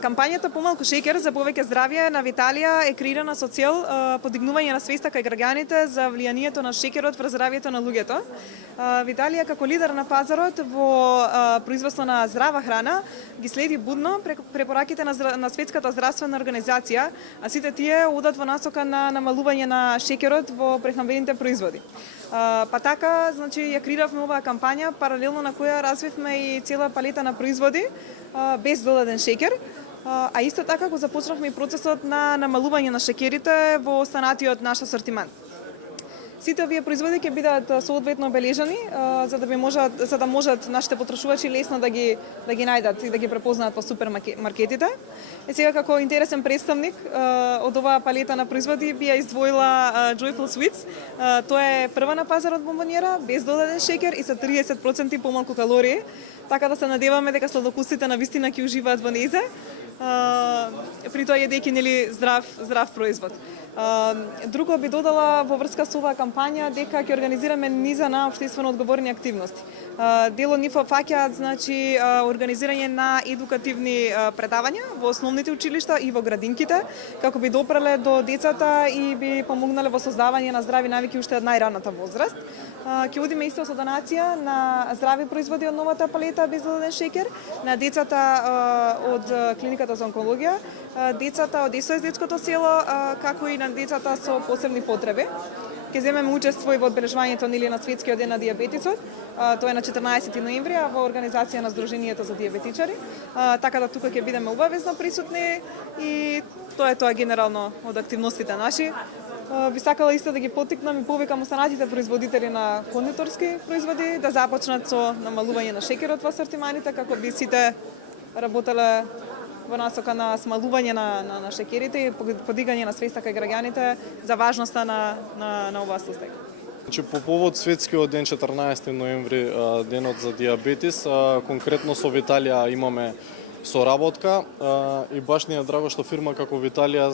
Кампањата Помалку шеќер за повеќе здравје на Виталија е креирана со цел подигнување на свеста кај граѓаните за влијанието на шеќерот врз здравјето на луѓето. Виталија како лидер на пазарот во производство на здрава храна ги следи будно препораките на Светската здравствена организација, а сите тие одат во насока на намалување на шеќерот во прехранбените производи. Па така, значи, ја креиравме оваа кампања, паралелно на која развивме и цела палета на производи без додаден шеќер. А исто така го започнавме и процесот на намалување на шеќерите во останатиот наш асортимент. Сите овие производи ќе бидат соодветно обележани за да можат нашите потрошувачи лесно да ги најдат и да ги препознаат по супермаркетите. Сега како интересен представник од оваа палета на производи би ја издвоила Joyful Sweets. Тоа е прва на пазарот бомбонjera без додаден шеќер и со 30% помалку калории, така да се надеваме дека сладокусите навистина ќе уживаат во нејзе. При тоа едејќи нели здрав производ. Друго би додала во врска со оваа кампања дека ќе организираме низа на општествено одговорни активности. Дел од нив фаќаат значи организирање на едукативни предавања во основните училишта и во градинките, како би допреле до децата и би помогнале во создавање на здрави навики уште од најраната возраст. Ќе одиме исто со донација на здрави производи од новата палета без додаден шеќер, на децата од клиниката за онкологија, децата од СОС детското село, како и на децата со посебни потреби. Ќе земеме учество и во одбележувањето на Светскиот ден на дијабетисот. Тоа е на 14 ноември во организација на Сдруженијето за дијабетичари. Така да тука ќе бидеме обавезно присутни и тоа е тоа генерално од активностите наши. Би сакала исто да ги поттикнам и повикам останатите производители на кондиторски производи да започнат со намалување на шеќерот во асортиманите, како би сите работеле во насока на смалување на шеќерите и подигање на свеста кај граѓаните за важноста на оваа состојка. Значи, по повод Светскиот ден 14 ноември, денот за дијабетис, конкретно со Виталија имаме соработка и баш ни е драго што фирма како Виталија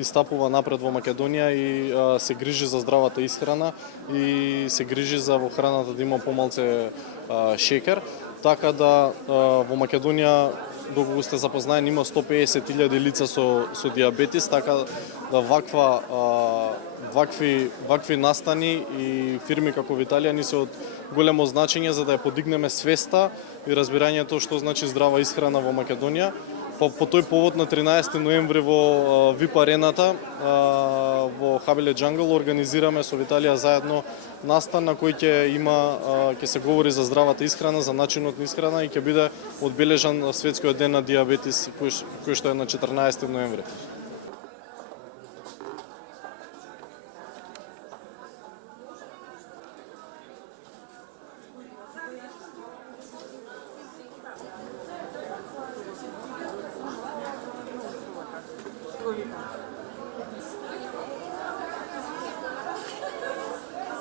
истапува напред во Македонија и се грижи за здравата исхрана и се грижи за во храната да има помалце шеќер, така да во Македонија доколку сте запознаени има 150.000 лица со дијабетис, така да вакви настани и фирми како Виталија ни се од големо значење за да ја подигнеме свеста и разбирањето што значи здрава исхрана во Македонија. По тој повод на 13 ноември во VIP арената во Хабиле Джангл организираме со Виталија заедно настан на кој ќе се говори за здравата исхрана, за начинот на исхрана и ќе биде одбележан Светскиот ден на дијабетис кој што е на 14 ноември.